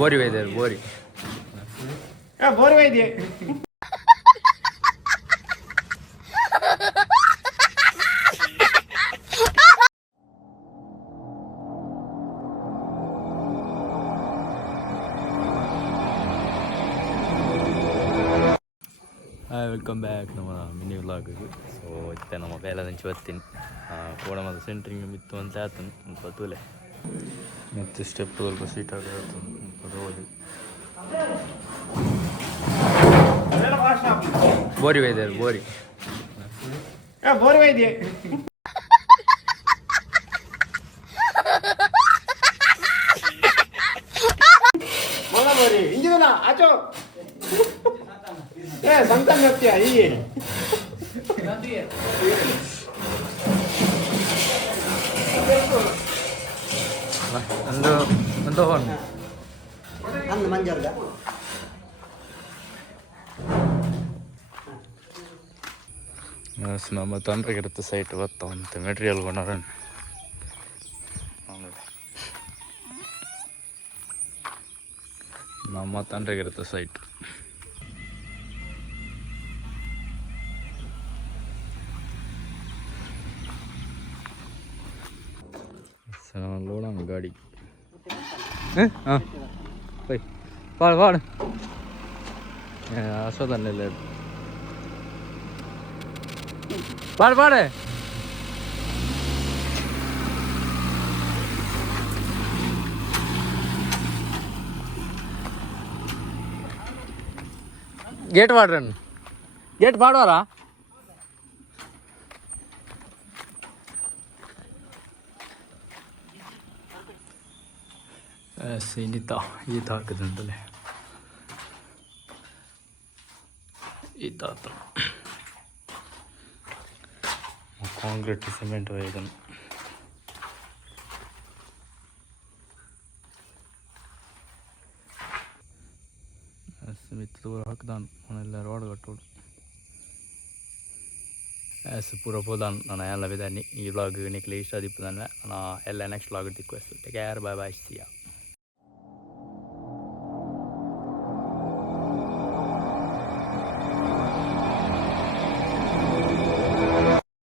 ಬೋರಿ ಒಯ್ದಾರೆ ಬೋರಿ ಬೋರಿ ಒಯ್ದಿ welcome back ನಮ್ಮ ಮಿನಿ ವ್ಲಾಗ್ಗೆ. ಸೊ ಇತ್ತೆ ನಮ್ಮ ಬೇಲದಂಚಿ ಬರ್ತೀನಿ ಕೂಡ ಮತ್ತು ಸೆಂಟ್ರಿಂಗ್ ಮಿತ್ತು ಅಂತ ಆತನು ಸ್ವಲ್ಪ ತೂಲೆ ಮತ್ತು ಸ್ಟೆಪ್ ಸ್ವಲ್ಪ ಸೀಟ್ ಆಗಿ ಆತನು ಹೋಗಿ ಬೋರಿ ಒಯ್ದಾರೆ ಬೋರಿ ಬೋರಿ ಒಯ್ದಿ ಬೋರಿ ಇಂಜಿನ ಆಚೋ ಸಂತಾನ ವ್ಯಕ್ತಿಯ ಈ ಒಂದು ಒಂದು ಹೋನ್ ಅಂದು ಮಂಜರ್ಗ ನಮ್ಮ ತೊಂದರೆಗಿರುತ್ತೆ ಸೈಟ್ ಗೊತ್ತವಂತೆ ಮೆಟೀರಿಯಲ್ ಕೊಡೋರು ನಮ್ಮ ತೊಂದರೆಗಿರುತ್ತೆ ಸೈಟ್ ಲೋಡಾನ ಗಾಡಿ ಹಾಂ ಪಾಡು ಪಾಡು ಅಸೋದನ್ನೆಲ್ಲ ಪಾಡು ಪಾಡೆ గేట్ వాడరండి గేట్ పాడవారా ಸೀನಿತ ಈತ ಹಾಕಿದಂತಲೇ ಈತ ಕಾಂಕ್ರೀಟ್ ಸಿಮೆಂಟ್ ಇದನ್ನು ಮಿತ್ತು ಹಾಕಿದಾನು ಅವನೆಲ್ಲ ರೋಡ್ ಕಟ್ಟೋಡು ಪೂರ ಹೋದಾನು ನಾನು ಎಲ್ಲ ಬಿದ್ದಾನೆ ಈ ವ್ಲಾಗ್ ನಿಕ್ಲಿ ಇಷ್ಟ ದಿಪ್ಪದಾನೆ ನಾನು ಎಲ್ಲ ನೆಕ್ಸ್ಟ್ ವ್ಲಾಗ್ ತಿಕ್ಕು ಟೇಕ್ ಕೇರ್ ಬೈ ಬೈ ಸಿಯಾ